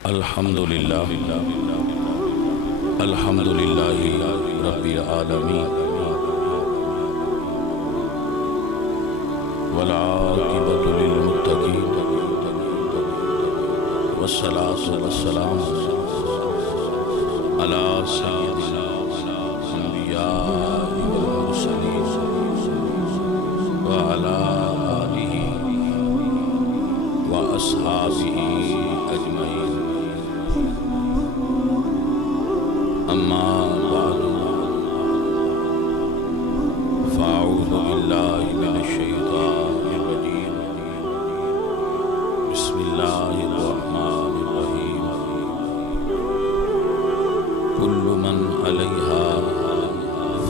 الحمدللہ رب العالمین والعاقبۃ للمتقین والصلاة والسلام علی سیدنا الانبیاء والمرسلین وعلی آلہ واصحابہ اجمعین اما بعد فاعوذ باللہ من الشیطان الرجیم بسم اللہ الرحمن الرحیم کل من علیہا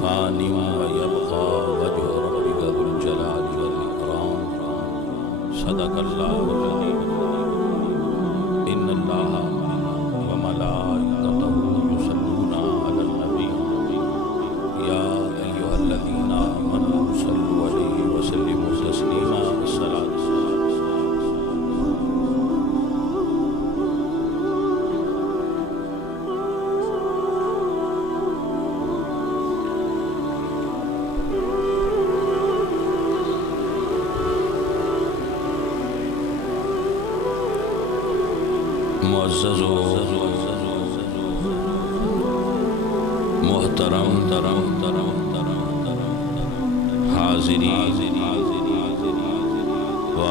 فان ویبقى وجہ ربک ذو الجلال والاکرام صدق اللہ العظیم ان اللہ وملائکتہ یصلون علی النبی یا ایھا الذین آمنوا صلوا علیہ وسلموا تسلیما الصلاۃ معزز و محترم حاضرین و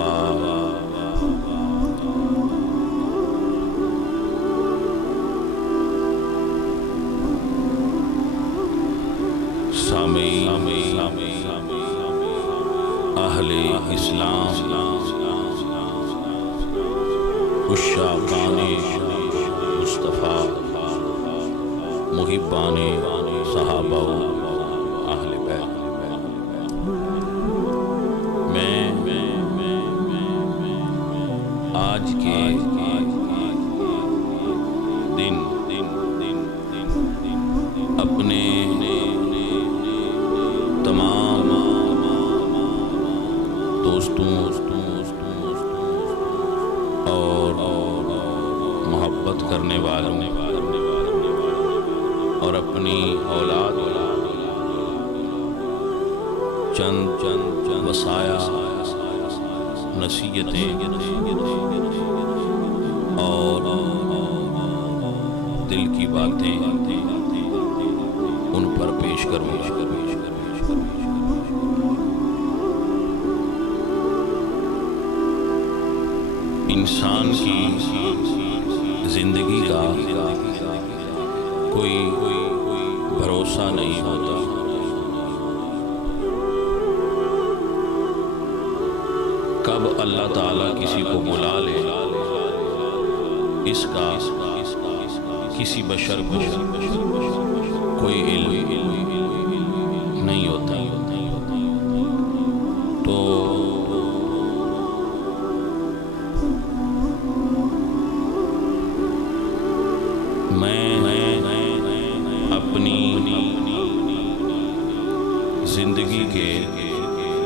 سامعین اہل اسلام عشاقان مصطفیٰ محبان صحابہ اہل بیت میں آج کے دن اپنے تمام دوستوں اور محبت کرنے والوں اور اپنی اولاد چند وصایا نصیحتیں اور دل کی باتیں ان پر پیش کروں انسان کی زندگی کا کوئی بھروسہ نہیں ہوتا کب اللہ تعالیٰ کسی کو بلا لے اس کا کسی بشر کو کوئی علم نہیں ہوتا تو میں اپنی زندگی کے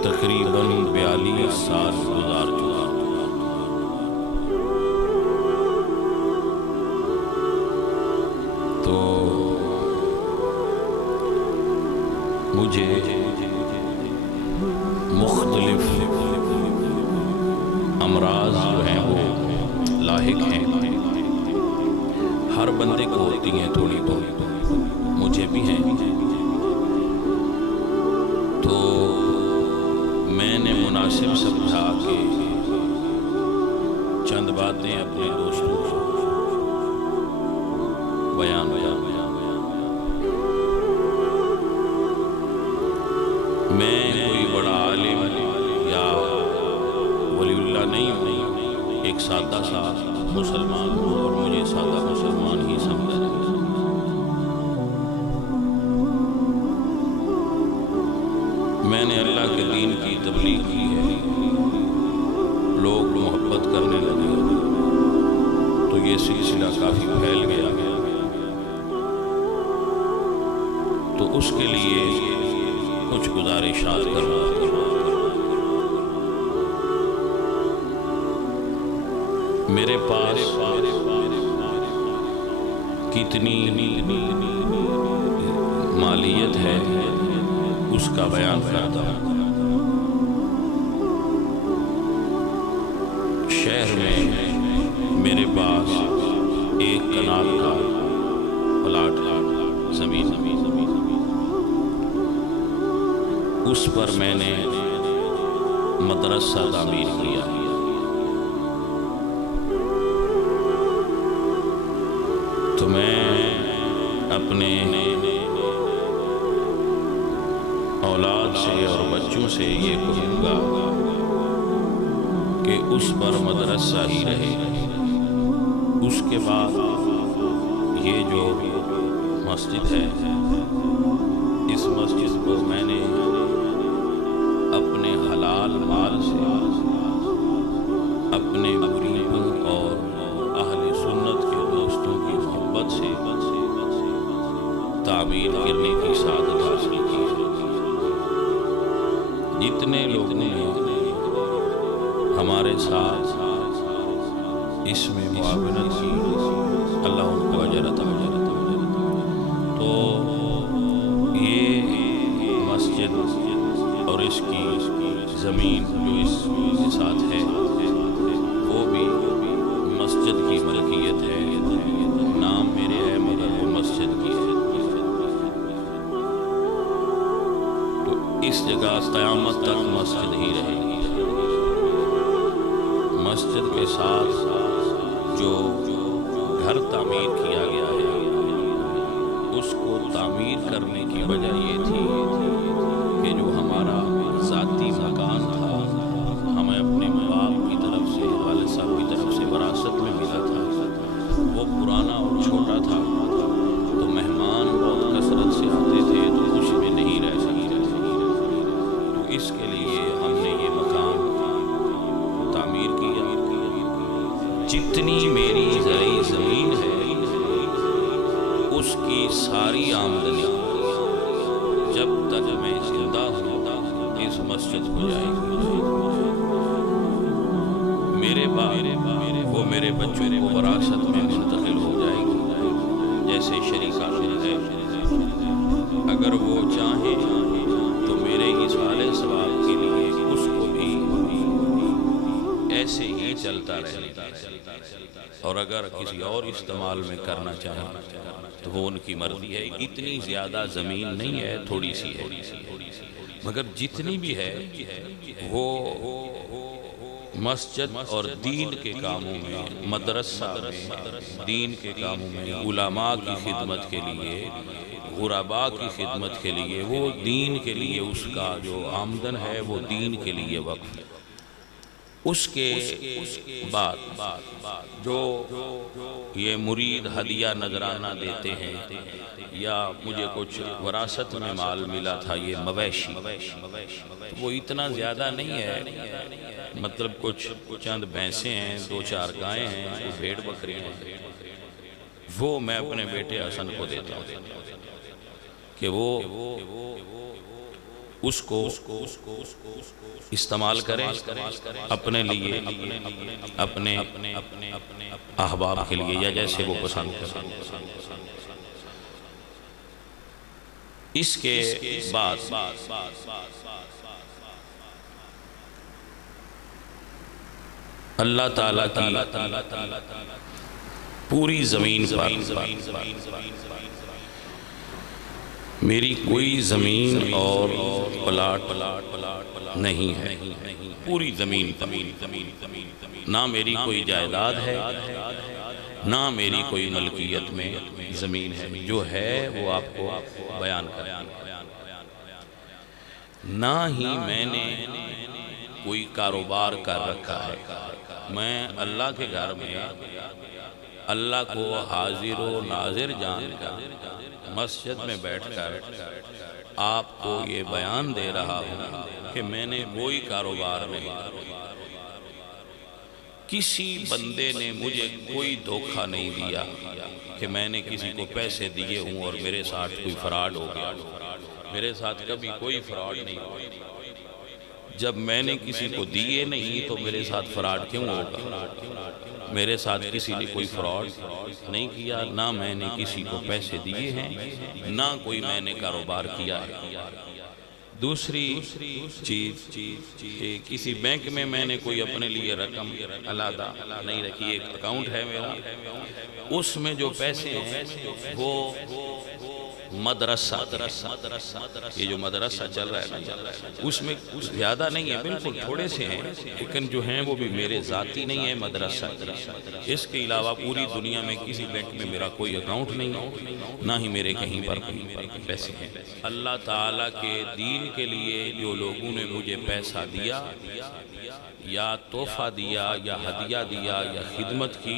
تقریباً 42 سال گزار چکا تو مجھے مختلف امراض جو ہیں وہ لاحق ہیں ہر بندے کو ہوتی ہیں تھوڑی بہت مجھے بھی ہیں تو میں نے مناسب سمجھا کہ چند باتیں اپنے دوستوں کو بیان میں کوئی بڑا عالم یا ولی اللہ نہیں ہوں ایک سادہ سا مسلمان ہوں اور مجھے سادہ مسلمان ہی سمجھا جائے میں نے اللہ کے دین کی تبلیغ کی ہے لوگ محبت کرنے لگے تو یہ سلسلہ کافی پھیل گیا تو اس کے لیے کچھ گزارشات کرنا میرے پاس کتنی مالیت ہے اس کا بیان کرتا ہوں۔ شہر میں میرے پاس ایک کنال کا پلاٹ زمین، اس پر میں نے مدرسہ تعمیر کیا۔ تو میں اپنے اولاد سے اور بچوں سے یہ کہوں گا کہ اس پر مدرسہ ہی رہے۔ اس کے بعد یہ جو مسجد ہے، اس مسجد کو میں نے اپنے حلال مال سے اپنے مریدوں اور اہل سنت کے دوستوں کی محبت سے تعمیر کرنے کی سعادت حاصل کی۔ جتنے لوگوں نے ہمارے ساتھ اس میں معاونت کی، اللہ ان کو اجر عطا فرمائے۔ تو یہ مسجد اور اس کی زمین جو اس کے ساتھ ہے وہ بھی مسجد کی ملکیت ہے، نام میرے ہے مگر وہ مسجد کی ہے۔ تو اس جگہ قیامت تک مسجد ہی رہے گی۔ مسجد کے ساتھ جو گھر تعمیر کیا گیا ہے، اس کو تعمیر کرنے کی وجہ یہ تھی کہ جو ہمارا ذاتی مکان تھا، ہمیں اپنے باپ کی طرف سے، والد صاحب کی طرف سے وراثت میں ملا تھا، وہ پرانا اور چھوٹا تھا، تو مہمان بہت کثرت سے آتے تھے تو اس میں نہیں رہ سکتے تھے۔ تو اس کے لیے ہم نے یہ مکان تعمیر کیا۔ جتنی میری زرعی زمین ہے اس کی ساری آمدنی جب تک میں زندہ ہوں اس مسجد کو جائے گی۔ میرے بعد وہ میرے بچوں کو وراثت میں منتقل ہو جائے گی۔ جیسے شریکہ ہے، اگر وہ چاہیں تو میرے اس والے ثواب کے لیے اس کو بھی ایسے ہی چلتا رہے، اور اگر کسی اور استعمال میں کرنا چاہیں تو وہ ان کی مرضی ہے۔ اتنی زیادہ زمین نہیں ہے، تھوڑی سی ہے، مگر جتنی بھی ہے وہ مسجد اور دین کے کاموں میں، مدرسہ میں، دین کے کاموں میں، علماء کی خدمت کے لیے، غرباء کی خدمت کے لیے، وہ دین کے لیے اس کا جو آمدن ہے وہ دین کے لیے وقف ہے۔ اس کے بعد جو یہ مرید ہدیہ نذرانہ دیتے ہیں یا مجھے کچھ وراثت میں مال ملا تھا، یہ مویشی، وہ اتنا زیادہ نہیں ہے، مطلب کچھ چند بھینسیں ہیں، 2-4 گائیں ہیں، کچھ بھیڑ بکری ہیں، وہ میں اپنے بیٹے حسن کو دیتا ہوں کہ وہ اس کو استعمال کریں اپنے لیے، اپنے احباب کے لیے، یا جیسے وہ پسند کریں۔ اس کے بعد اللہ تعالیٰ کی پوری زمین پر میری کوئی زمین اور پلاٹ نہیں ہے، پوری زمین پر نہ میری کوئی جائیداد ہے، نہ میری کوئی ملکیت میں زمین ہے، جو ہے وہ آپ کو بیان کریں۔ نہ ہی میں نے کوئی کاروبار کر رکھا ہے۔ میں اللہ کے گھر میں اللہ کو حاضر و ناظر جان کر مسجد میں بیٹھ کر آپ کو یہ بیان دے رہا ہوں کہ میں نے کوئی کاروبار نہیں، کسی بندے نے مجھے کوئی دھوکہ نہیں دیا کہ میں نے کسی کو پیسے دیے ہوں اور میرے ساتھ کوئی فراڈ ہو گیا۔ میرے ساتھ کبھی کوئی فراڈ نہیں ہوا۔ جب میں نے کسی کو دیے نہیں تو میرے ساتھ فراڈ کیوں ہوگا؟ میرے ساتھ کسی نے کوئی فراڈ نہیں کیا، نہ میں نے کسی کو پیسے دیے ہیں، نہ کوئی میں نے کاروبار کیا ہے۔ دوسری چیز کہ کسی بینک میں نے کوئی اپنے لیے رقم علیحدہ نہیں رکھی، ایک اکاؤنٹ ہے میرا، اس میں جو پیسے ہیں وہ مدرسہ، یہ جو مدرسہ چل رہا ہے نا، اس میں زیادہ نہیں ہے، بالکل تھوڑے سے ہیں، لیکن جو ہیں وہ بھی میرے ذاتی نہیں ہے، مدرسہ۔ اس کے علاوہ پوری دنیا میں کسی بینک میں میرا کوئی اکاؤنٹ نہیں ہے، نہ ہی میرے کہیں پر پیسے ہیں۔ اللہ تعالیٰ کے دین کے لیے جو لوگوں نے مجھے پیسہ دیا یا تحفہ دیا یا ہدیہ دیا یا خدمت کی،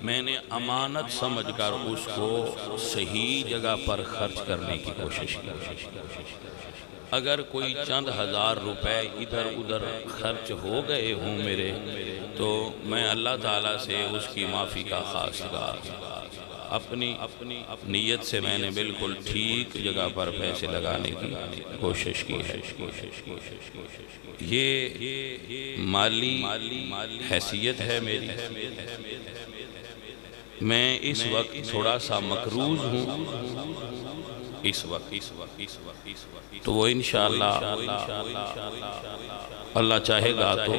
میں نے امانت سمجھ کر اس کو صحیح جگہ پر خرچ کرنے کی کوشش کی۔ اگر کوئی چند ہزار روپے ادھر ادھر خرچ ہو گئے ہوں میرے، تو میں اللہ تعالیٰ سے اس کی معافی کا خواستگار ہوں۔ اپنی نیت سے میں نے بالکل ٹھیک جگہ پر پیسے لگانے کی کوشش کی ہے۔ یہ مالی حیثیت ہے میری۔ میں اس وقت تھوڑا سا مقروض ہوں، اس وقت تو وہ انشاءاللہ اللہ چاہے گا تو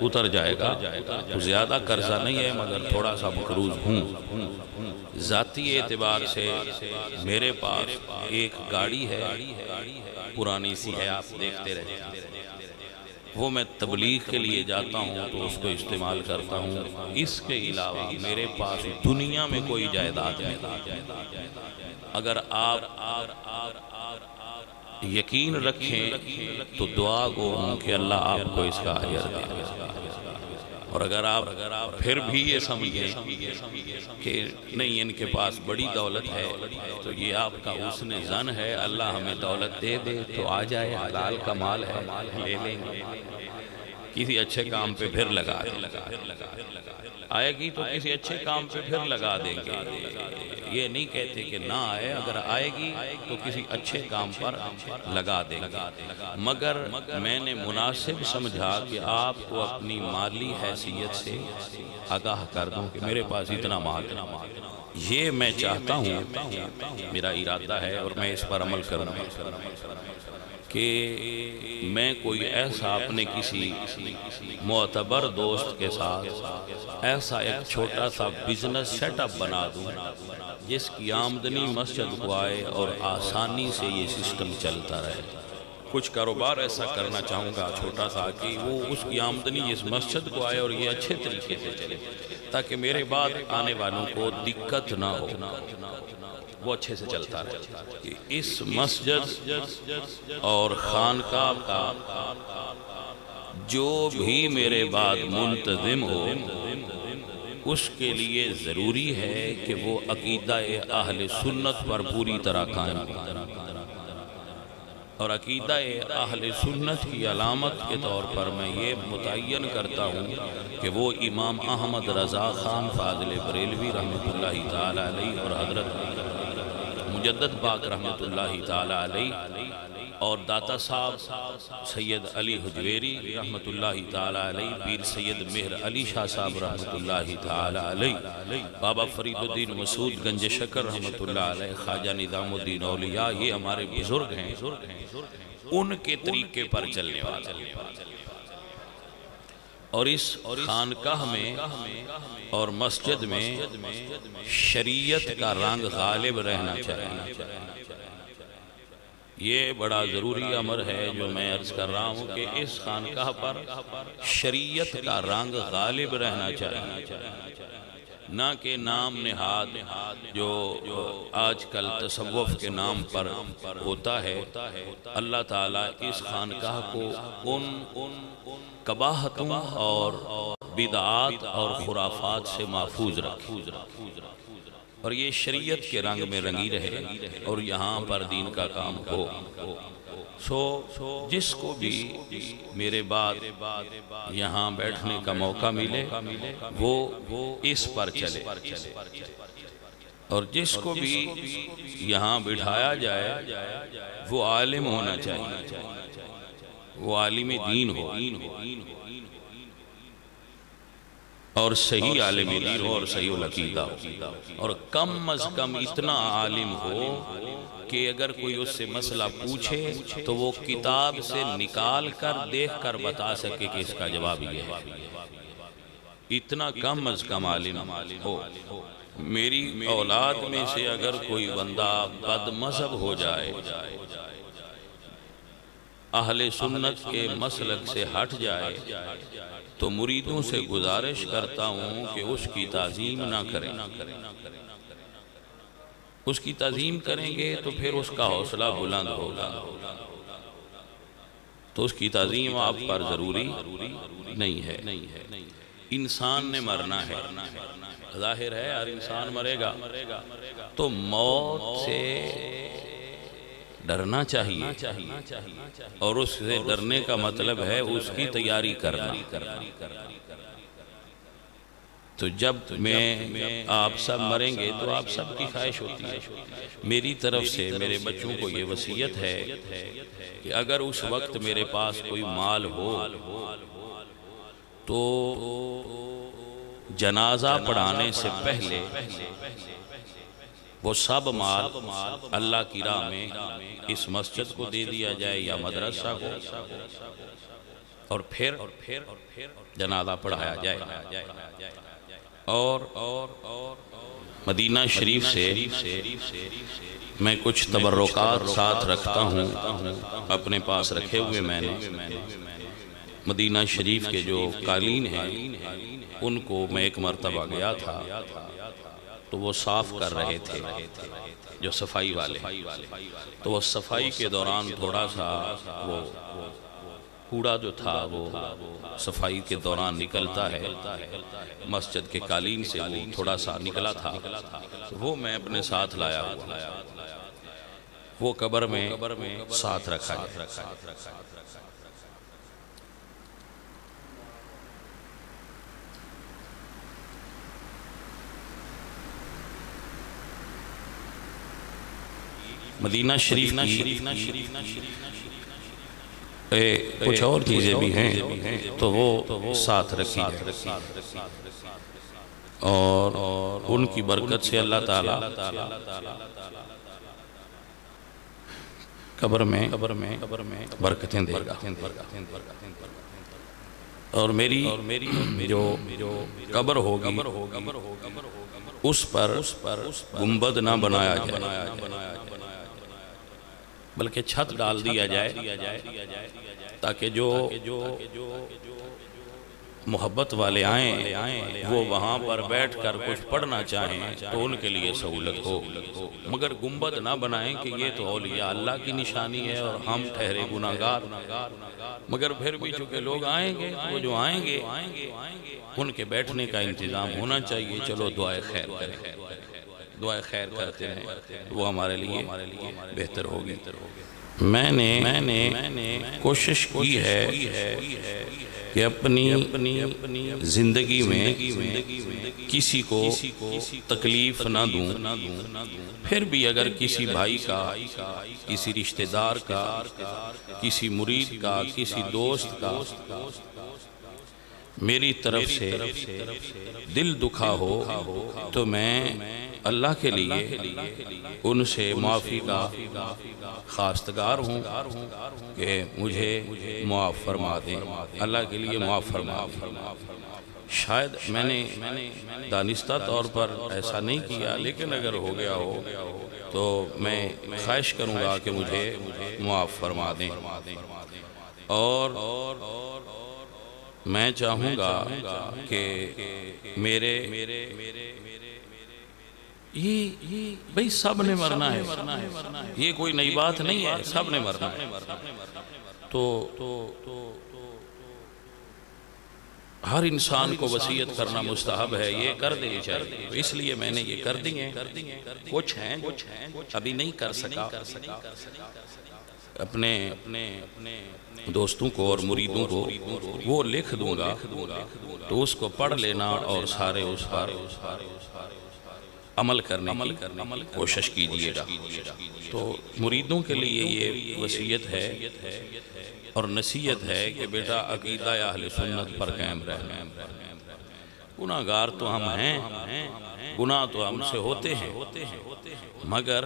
اتر جائے گا۔ زیادہ قرضہ نہیں ہے مگر تھوڑا سا مقروض ہوں۔ ذاتی اعتبار سے میرے پاس ایک گاڑی ہے، پرانی سی ہے، آپ دیکھتے رہتے ہیں، وہ میں تبلیغ کے لیے جاتا ہوں تو اس کو استعمال کرتا ہوں۔ اس کے علاوہ میرے پاس دنیا میں کوئی جائیداد نہیں۔ اگر آپ یقین رکھیں تو دعا گو کہ اللہ آپ کو اس کا اجر دے۔ اور اگر آپ پھر بھی یہ سمجھیں کہ نہیں ان کے پاس بڑی دولت ہے تو یہ آپ کا حسن ظن ہے، اللہ ہمیں دولت دے دے تو آ جائے، حلال کا مال ہے، لے لیں گے، کسی اچھے کام پہ پھر لگا دیں، آئے گی تو کسی اچھے کام پہ پھر لگا دیں گے۔ یہ نہیں کہتے کہ نہ آئے، اگر آئے گی تو کسی اچھے کام پر لگا دیں گے، مگر میں نے مناسب سمجھا کہ آپ کو اپنی مالی حیثیت سے آگاہ کر دوں کہ میرے پاس اتنا مال ہے، یہ میں چاہتا ہوں، میرا ارادہ ہے اور میں اس پر عمل کروں کہ میں کوئی ایسا اپنے کسی معتبر دوست کے ساتھ ایسا ایک چھوٹا سا بزنس سیٹ اپ بنا دوں جس کی آمدنی مسجد کو آئے اور آسانی سے یہ سسٹم چلتا رہے۔ کچھ کاروبار ایسا کرنا چاہوں گا چھوٹا سا کہ وہ اس کی آمدنی اس مسجد کو آئے اور یہ اچھے طریقے سے چلے، تاکہ میرے بعد آنے والوں کو دقت نہ ہو، وہ اچھے سے چلتا رہے۔ اس مسجد اور خانقاہ کا جو بھی میرے بعد منتظم ہو، اس کے لیے ضروری ہے کہ وہ عقیدہ اہل سنت پر پوری طرح قائم ہو، اور عقیدہ اہل سنت کی علامت کے طور پر میں یہ متعین کرتا ہوں کہ وہ امام احمد رضا خان فاضل بریلوی رحمۃ اللہ تعالی علیہ اور حضرت مجدد پاک رحمۃ اللہ تعالی علیہ اور داتا صاحب سید علی حجویری رحمۃ اللہ تعالی علیہ، پیر سید مہر علی شاہ صاحب رحمۃ اللہ تعالی علیہ، بابا فرید الدین مسعود گنج شکر رحمۃ اللہ علیہ، خواجہ نظام الدین اولیاء، یہ ہمارے بزرگ ہیں، ان کے طریقے پر چلنے والے۔ اور اس خانقاہ میں اور مسجد میں شریعت کا رنگ غالب رہنا چاہیے۔ یہ بڑا ضروری امر ہے جو میں عرض کر رہا ہوں کہ اس خانقاہ پر شریعت کا رنگ غالب رہنا چاہیے، نہ کہ نام نہاد جو آج کل تصوف کے نام پر ہوتا ہے۔ اللہ تعالیٰ اس خانقاہ کو ان قباحتوں اور بدعات اور خرافات سے محفوظ رکھے، اور یہ شریعت کے رنگ میں رنگی رہے اور یہاں پر دین کا کام ہو۔ جس کو بھی میرے بعد یہاں بیٹھنے کا موقع ملے وہ اس پر چلے، اور جس کو بھی یہاں بٹھایا جائے وہ عالم ہونا چاہیے، وہ عالم دین ہو اور صحیح عالم دین ہو اور صحیح العقیدہ ہو، اور کم از کم اتنا عالم ہو کہ اگر کوئی اس سے مسئلہ پوچھے تو وہ کتاب سے نکال کر دیکھ کر بتا سکے کہ اس کا جواب یہ ہے۔ اتنا کم از کم عالم ہو۔ میری اولاد میں سے اگر کوئی بندہ بد مذہب ہو جائے، اہل سنت کے مسلک سے ہٹ جائے، تو مریدوں سے گزارش کرتا ہوں کہ اس کی تعظیم نہ کریں۔ اس کی تعظیم کریں گے تو پھر اس کا حوصلہ بلند ہوگا، تو اس کی تعظیم آپ پر ضروری نہیں ہے۔ انسان نے مرنا ہے، ظاہر ہے ہر انسان مرے گا، تو موت سے ڈرنا چاہیے، اور اس سے ڈرنے کا مطلب ہے اس کی تیاری کرنا۔ تو جب میں آپ سب مریں گے تو آپ سب کی خواہش ہوتی ہے، میری طرف سے میرے بچوں کو یہ وصیت ہے کہ اگر اس وقت میرے پاس کوئی مال ہو تو جنازہ پڑھانے سے پہلے وہ سب مال اللہ کی راہ میں اس مسجد کو دے دیا جائے یا مدرسہ کو، اور پھر جنازہ پڑھایا جائے۔ اور مدینہ شریف سے میں کچھ تبرکات ساتھ رکھتا ہوں، اپنے پاس رکھے ہوئے میں نے۔ مدینہ شریف کے جو قالین ہیں ان کو میں ایک مرتبہ گیا تھا تو وہ صاف کر رہے تھے، جو صفائی والے، تو وہ صفائی کے دوران تھوڑا سا وہ کوڑا جو تھا وہ صفائی کے دوران نکلتا ہے، مسجد کے قالین سے وہ تھوڑا سا نکلا تھا، وہ میں اپنے ساتھ لایا ہوا، وہ قبر میں ساتھ رکھا ہے۔ مدینہ شریف کچھ اور چیزیں بھی ہیں تو وہ ساتھ رکھی ہے، اور ان کی برکت سے اللہ تعالیٰ قبر میں برکتیں دے گا۔ اور میری جو قبر ہوگی اس پر گنبد نہ بنایا جائے، بلکہ چھت ڈال دیا جائے، تاکہ جو محبت والے آئیں وہ وہاں پر بیٹھ کر کچھ پڑھنا چاہیں تو ان کے لیے سہولت ہو، مگر گنبد نہ بنائیں کہ یہ تو اولیاء اللہ کی نشانی ہے اور ہم ٹھہرے گناہگار۔ مگر پھر بھی چونکہ لوگ آئیں گے، وہ جو آئیں گے ان کے بیٹھنے کا انتظام ہونا چاہیے۔ چلو دعائے خیر کریں، دعائے خیر کرتے ہیں، وہ ہمارے لیے بہتر ہوگی۔ میں نے کوشش کی ہے کہ اپنی زندگی میں کسی کو تکلیف نہ دوں، پھر بھی اگر کسی بھائی کا، کسی رشتہ دار کا، کسی مرید کا، کسی دوست کا میری طرف سے دل دکھا ہو تو میں اللہ کے لیے ان سے معافی کا خواستگار ہوں کہ مجھے معاف فرما دیں، اللہ کے لیے معاف فرما دیں۔ شاید میں نے دانستہ طور پر ایسا نہیں کیا، لیکن اگر ہو گیا ہو تو میں خواہش کروں گا کہ مجھے معاف فرما دیں، اور میں چاہوں گا کہ میرے بھئی سب نے مرنا ہے، یہ کوئی نئی بات نہیں ہے، سب نے مرنا ہے، تو ہر انسان کو وصیت کرنا مستحب ہے، یہ کر دیں چاہیے، تو اس لیے میں نے یہ کر دی ہیں۔ کچھ ہیں ابھی نہیں کر سکا، اپنے دوستوں کو اور مریدوں کو وہ لکھ دوں گا، تو اس کو پڑھ لینا اور سارے اس پر عمل کرنے کی کوشش کیجئے گا۔ تو مریدوں کے لیے یہ وصیت ہے اور نصیحت ہے کہ بیٹا عقیدہ اہل سنت پر قائم رہنا۔ گناہگار تو ہم ہیں، گناہ تو ہم سے ہوتے ہیں، مگر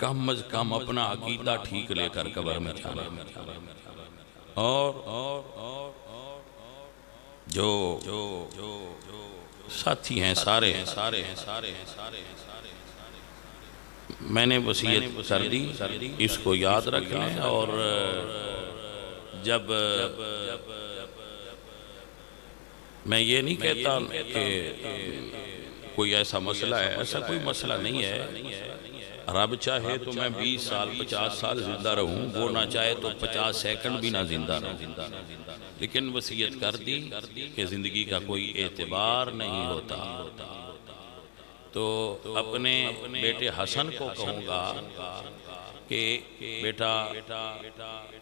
کم از کم اپنا عقیدہ ٹھیک لے کر قبر میں جانا۔ اور جو ساتھی ہیں سارے میں نے وصیت کر دی، اس کو یاد رکھ لیں۔ اور جب میں یہ نہیں کہتا کہ کوئی ایسا مسئلہ ہے، ایسا کوئی مسئلہ نہیں ہے۔ رب چاہے تو میں 20 سال 50 سال زندہ رہوں، وہ نہ چاہے تو 50 سیکنڈ بھی نہ زندہ رہوں، لیکن وصیت کر دی کہ زندگی کا کوئی اعتبار نہیں ہوتا۔ تو اپنے بیٹے حسن کو کہوں گا کہ بیٹا،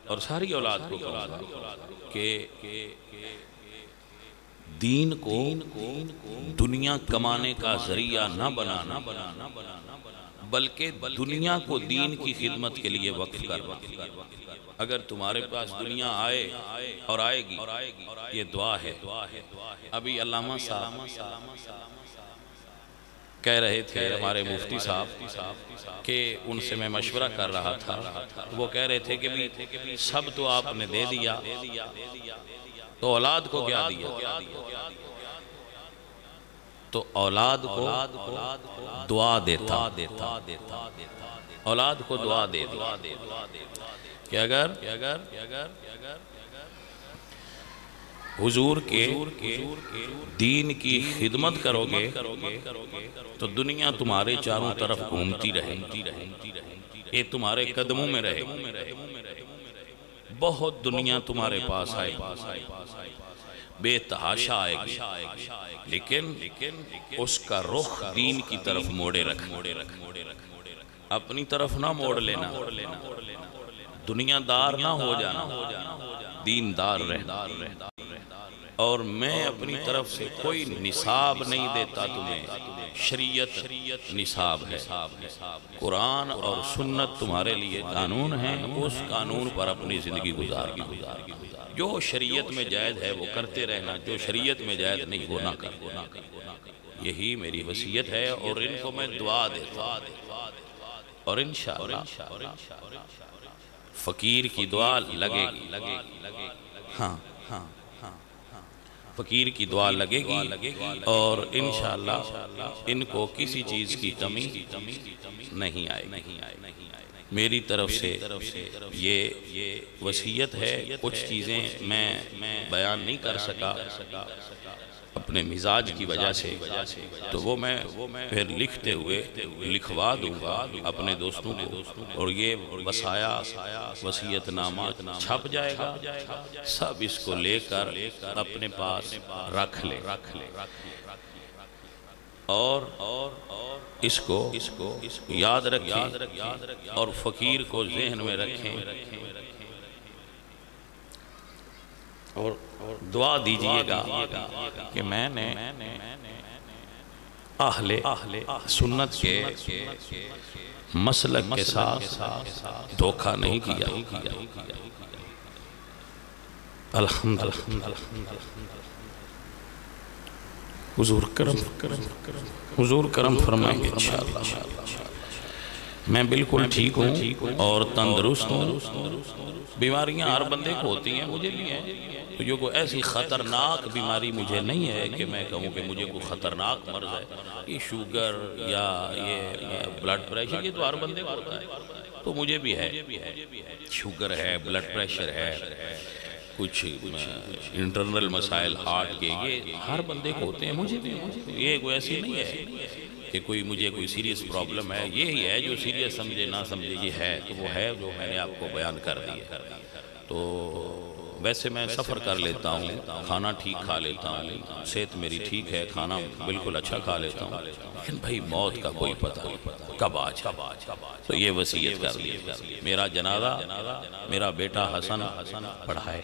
اور ساری اولاد کو کہوں گا کہ دین کو دنیا کمانے کا ذریعہ نہ بنانا، بلکہ دنیا کو دین کی خدمت کے لیے وقف کرنا۔ اگر تمہارے پاس دنیا آئے اور آئے گی، یہ دعا ہے۔ ابھی علامہ صاحب کہہ رہے تھے، ہمارے مفتی صاحب، کہ ان سے میں مشورہ کر رہا تھا، وہ کہہ رہے تھے کہ سب تو آپ نے دے دیا، تو اولاد کو کیا دیا؟ تو اولاد کو دعا دیتا، اولاد کو دعا دے دیا کہ اگر حضور کے دین کی خدمت کرو گے تو دنیا تمہارے چاروں طرف گھومتی رہے، یہ تمہارے قدموں میں رہے، بہت دنیا تمہارے پاس آئے گی، بے تحاشا آئے گی، لیکن اس کا رخ دین کی طرف موڑے رکھ، اپنی طرف نہ موڑ لینا، دنیا دار نہ ہو جانا، دین دار رہنا۔ اور میں اپنی طرف سے کوئی نصاب نہیں دیتا تمہیں، شریعت نصاب ہے، قرآن اور سنت تمہارے لیے قانون ہے، اس قانون پر اپنی زندگی گزارنا۔ جو شریعت میں جائز ہے وہ کرتے رہنا، جو شریعت میں جائز نہیں وہ نہ کرنا، یہی میری وصیت ہے۔ اور ان کو میں دعا دیتا ہوں، اور انشاءاللہ فقیر کی دعا لگے گی، ہاں فقیر کی دعا لگے گی، اور انشاءاللہ ان کو کسی چیز کی کمی نہیں آئے گی۔ میری طرف سے یہ وصیت ہے۔ کچھ چیزیں میں بیان نہیں کر سکا اپنے مزاج کی وجہ سے، تو وہ میں پھر لکھتے ہوئے لکھوا دوں گا اپنے دوستوں کو، اور یہ وصیت نامہ چھپ جائے گا، سب اس کو لے کر اپنے پاس رکھ لے، اور اس کو یاد رکھیں اور فقیر کو ذہن میں رکھیں، اور دعا دیجئے گا کہ میں نے اہل سنت کے مسلک کے ساتھ دھوکہ نہیں کیا۔ الحمدللہ حضور کرم فرمائیں گے انشاءاللہ۔ میں بالکل ٹھیک ہوں اور تندرست ہوں۔ بیماریاں ہر بندے کو ہوتی ہیں، مجھے بھی ہیں، تو یہ کوئی ایسی خطرناک بیماری مجھے نہیں ہے کہ میں کہوں کہ مجھے کوئی خطرناک مرض ہے۔ یہ شوگر یا یہ بلڈ پریشر، یہ تو ہر بندے کو ہوتا ہے، تو مجھے بھی ہے، شوگر ہے، بلڈ پریشر ہے، کچھ انٹرنل مسائل ہارٹ کے، یہ ہر بندے کو ہوتے ہیں، مجھے بھی یہ کوئی ایسی نہیں ہے کہ مجھے کوئی سیریس پرابلم ہے۔ یہی ہے جو سیریس سمجھے نہ سمجھے، یہ ہے تو وہ ہے جو میں نے آپ کو بیان کر دیا۔ تو ویسے میں سفر کر لیتا ہوں، کھانا ٹھیک کھا لیتا ہوں، صحت میری ٹھیک ہے، کھانا بالکل اچھا کھا لیتا ہوں، لیکن بھائی موت کا کوئی پتہ نہیں کب آ جائے، تو یہ وصیت کر دی۔ میرا جنازہ میرا بیٹا حسن پڑھائے،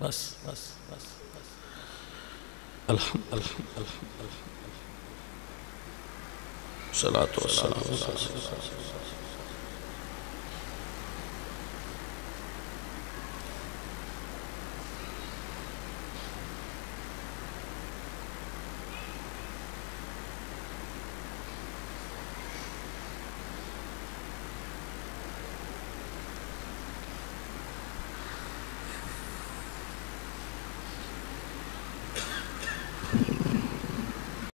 بس الحمدللہ صلاۃ والسلام۔